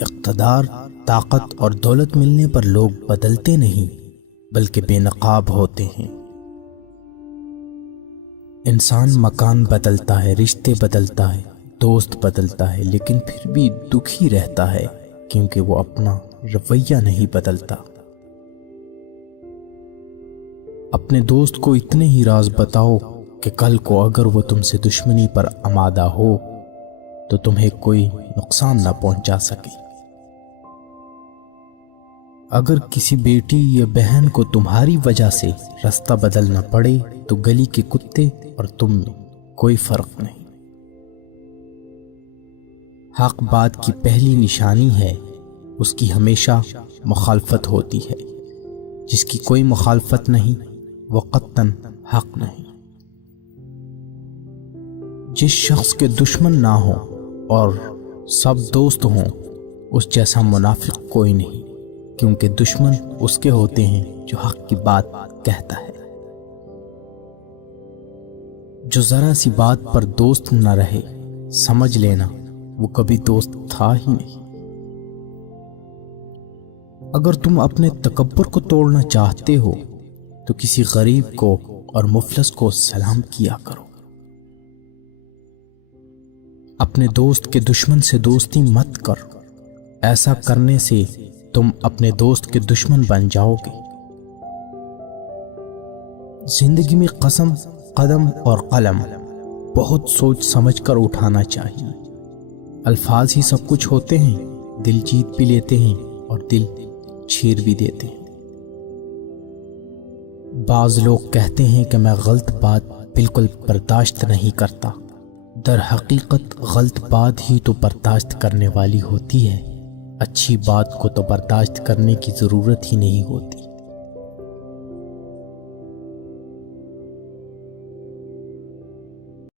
اقتدار، طاقت اور دولت ملنے پر لوگ بدلتے نہیں بلکہ بے نقاب ہوتے ہیں۔ انسان مکان بدلتا ہے، رشتے بدلتا ہے، دوست بدلتا ہے، لیکن پھر بھی دکھی رہتا ہے کیونکہ وہ اپنا رویہ نہیں بدلتا۔ اپنے دوست کو اتنے ہی راز بتاؤ کہ کل کو اگر وہ تم سے دشمنی پر آمادہ ہو تو تمہیں کوئی نقصان نہ پہنچا سکے۔ اگر کسی بیٹی یا بہن کو تمہاری وجہ سے راستہ بدلنا پڑے تو گلی کے کتے اور تم میں کوئی فرق نہیں۔ حق بات کی پہلی نشانی ہے، اس کی ہمیشہ مخالفت ہوتی ہے۔ جس کی کوئی مخالفت نہیں وہ قطعاً حق نہیں۔ جس شخص کے دشمن نہ ہو اور سب دوست ہوں اس جیسا منافق کوئی نہیں، کیونکہ دشمن اس کے ہوتے ہیں جو حق کی بات کہتا ہے۔ جو ذرا سی بات پر دوست نہ رہے سمجھ لینا وہ کبھی دوست تھا ہی نہیں۔ اگر تم اپنے تکبر کو توڑنا چاہتے ہو تو کسی غریب کو اور مفلس کو سلام کیا کرو۔ اپنے دوست کے دشمن سے دوستی مت کر، ایسا کرنے سے تم اپنے دوست کے دشمن بن جاؤ گے۔ زندگی میں قسم، قدم اور قلم بہت سوچ سمجھ کر اٹھانا چاہیے۔ الفاظ ہی سب کچھ ہوتے ہیں، دل جیت بھی لیتے ہیں اور دل چھیر بھی دیتے ہیں۔ بعض لوگ کہتے ہیں کہ میں غلط بات بالکل برداشت نہیں کرتا، در حقیقت غلط بات ہی تو برداشت کرنے والی ہوتی ہے، اچھی بات کو تو برداشت کرنے کی ضرورت ہی نہیں ہوتی۔